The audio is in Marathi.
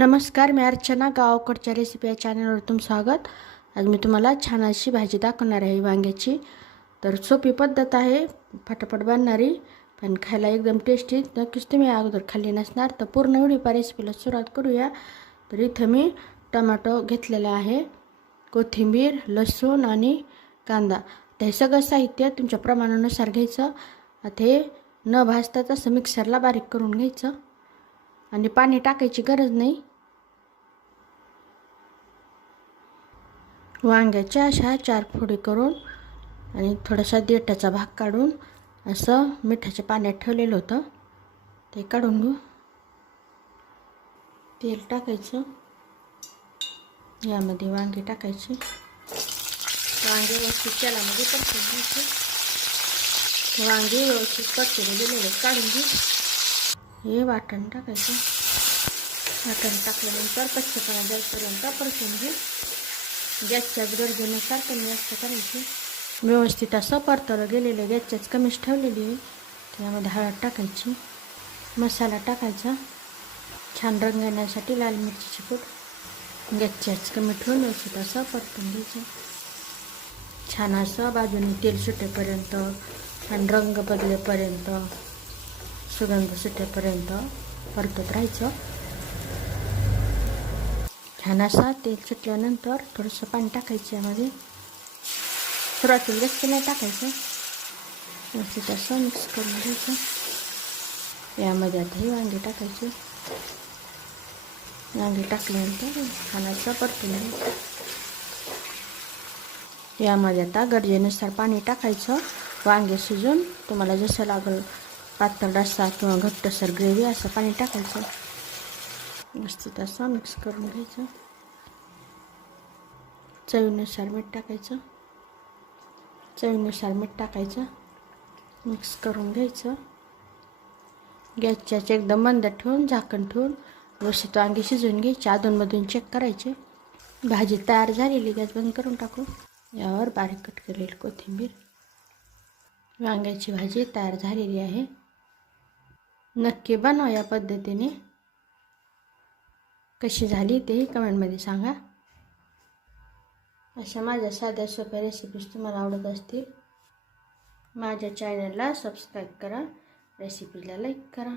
नमस्कार, मी अर्चना. गावाकडच्या रेसिपी या चॅनलवर तुमचं स्वागत. आज मी तुम्हाला छान अशी भाजी दाखवणार आहे वांग्याची. तर सोपी पद्धत आहे, फटाफट बनणारी, पण खायला एकदम टेस्टी. नक्कीच तुम्ही अगोदर खाल्ली नसणार. तर पूर्ण व्हिडिओ रेसिपीला सुरुवात करूया. तर इथं मी टोमॅटो घेतलेला आहे, कोथिंबीर, लसूण आणि कांदा. तर हे सगळं साहित्य तुमच्या प्रमाणानुसार घ्यायचं. आता हे न भाजताच असं मिक्सरला बारीक करून घ्यायचं आणि पाणी टाकायची गरज नाही. वांग्याच्या अशा 4 फोडी करून आणि थोडासा देठाचा भाग काढून असं मिठाच्या पाण्यात ठेवलेलं होतं, ते काढून घेऊ. तेल टाकायचं, यामध्ये वांगे टाकायचे. वांगे व्यवस्थित तेलामध्ये परतून घ्यायचे. वांगे व्यवस्थित परतले गेलेले काढून घेऊ. हे वाटण टाकायचं. वाटण टाकल्यानंतर कच्चेपणा जाईपर्यंत परतून घेऊ. गॅसच्याच गरजेनुसार कमी जास्त करायची. व्यवस्थित असं परतवलं गेलेलं, गॅसच्याच कमीच ठेवलेली आहे. त्यामध्ये हळद टाकायची, मसाला टाकायचा, छान रंग येण्यासाठी लाल मिरचीची पूड. गॅसच्याच कमी ठेवून व्यवस्थित असं परतून घ्यायचं. छान असं बाजूने तेल सुटेपर्यंत, छान रंग बदलेपर्यंत, सुगंध सुटेपर्यंत परतत राहायचं. छान असा तेल सुटल्यानंतर थोडंसं पाणी टाकायचं. यामध्ये सुरुवातीला जास्त नाही टाकायचं. व्यवस्थित असं मिक्स करून घ्यायचं. यामध्ये आता हे वांगे टाकायचे. वांगे टाकल्यानंतर छान असं परतून घ्यायचं. यामध्ये आता गरजेनुसार पाणी टाकायचं. वांगे शिजून तुम्हाला जसं लागेल, पातळ रस्सा किंवा घट्टसर ग्रेव्ही, असं पाणी टाकायचं. व्यवस्थित असं मिक्स करून घ्यायचं. चवीनुसार मीठ टाकायचं. चवीनुसार मीठ टाकायचं. मिक्स करून घ्यायचं. गॅसच्या एकदम मंद ठेवून झाकण ठेवून व्यवस्थित वांगी शिजवून घ्यायची. अधूनमधून चेक करायचे. भाजी तयार झालेली, गॅस बंद करून टाकू. यावर बारीक कट केलेली कोथिंबीर. वांग्याची भाजी तयार झालेली आहे. नक्की बनवा या पद्धतीने. कशी झाली तेही कमेंटमध्ये सांगा. अशा माझ्या साध्या सोप्या रेसिपीज तुम्हाला आवडत असतील, माझ्या चॅनलला सबस्क्राईब करा, रेसिपीला लाईक करा.